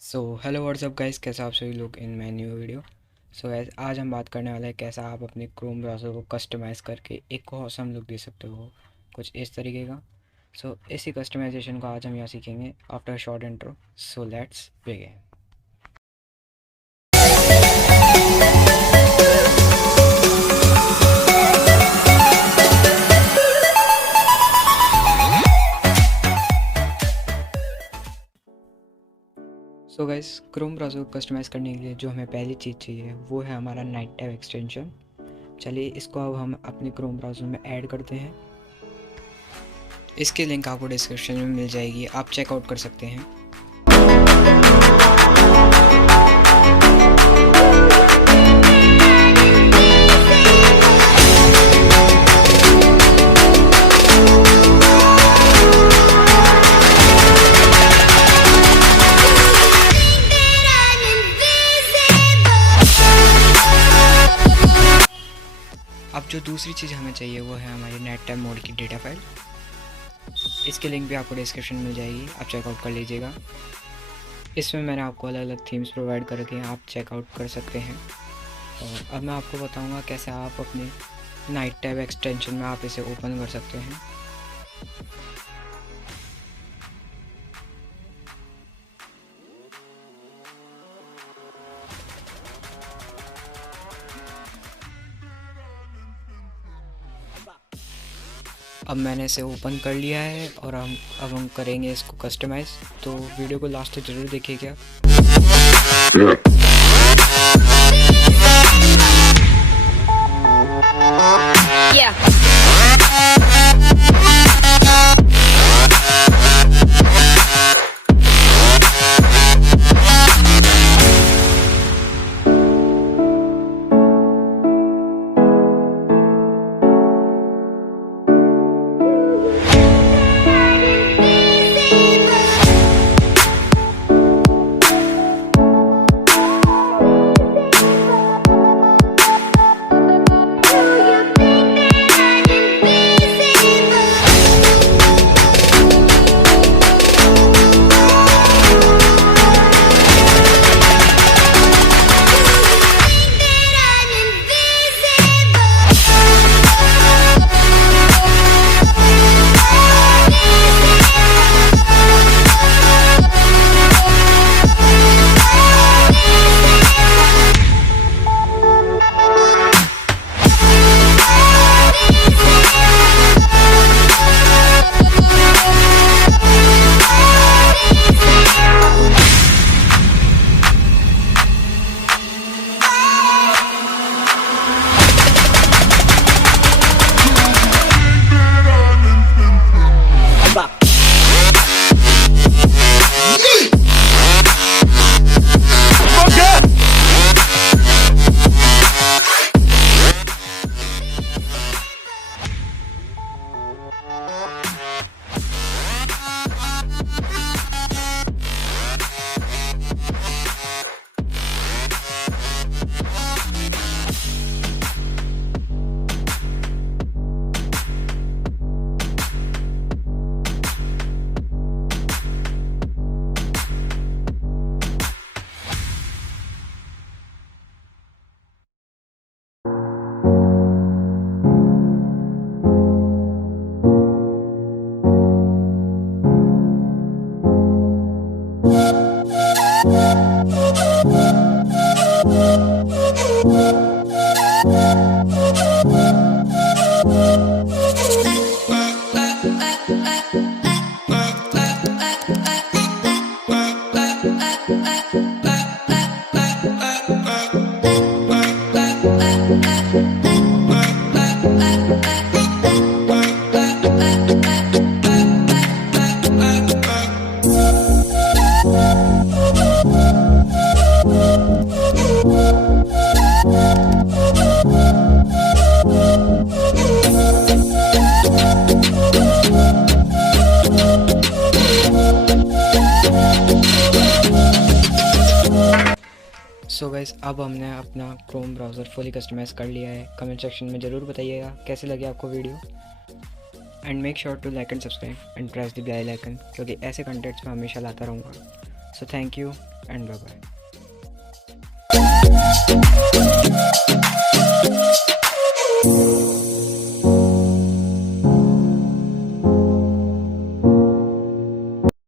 So hello what's up guys, कैसे आप सभी लोग in my new video. So guys, आज हम बात करने वाले हैं कैसा आप अपने क्रोम ब्राउज़र को कस्टमाइज़ करके एक ऑसम लुक दे सकते हो, कुछ इस तरीके का। सो इसी कस्टमाइजेशन को आज हम यहाँ सीखेंगे after short intro. So let's begin. So guys, Chrome browser को कस्टमाइज़ करने के लिए जो हमें पहली चीज़ चाहिए वो है हमारा नाइट टैब एक्सटेंशन। चलिए इसको अब हम अपने क्रोम ब्राउज़र में ऐड करते हैं। इसकी लिंक आपको डिस्क्रिप्शन में मिल जाएगी, आप चेकआउट कर सकते हैं। अब जो दूसरी चीज़ हमें चाहिए वो है हमारी नाइट टाइम मोड की डेटा फाइल। इसकी लिंक भी आपको डिस्क्रिप्शन में मिल जाएगी, आप चेकआउट कर लीजिएगा। इसमें मैंने आपको अलग अलग थीम्स प्रोवाइड करके हैं, आप चेकआउट कर सकते हैं। और अब मैं आपको बताऊंगा कैसे आप अपने नाइट टैब एक्सटेंशन में आप इसे ओपन कर सकते हैं। अब मैंने इसे ओपन कर लिया है और अब हम करेंगे इसको कस्टमाइज़। तो वीडियो को लास्ट तक ज़रूर देखिएगा। सो गाइस, अब हमने अपना क्रोम ब्राउज़र फुली कस्टमाइज़ कर लिया है। कमेंट सेक्शन में ज़रूर बताइएगा कैसे लगे आपको video. And make sure to like and subscribe and press the bell icon, क्योंकि ऐसे कंटेंट्स मैं हमेशा लाता रहूँगा। So thank you. And bye bye.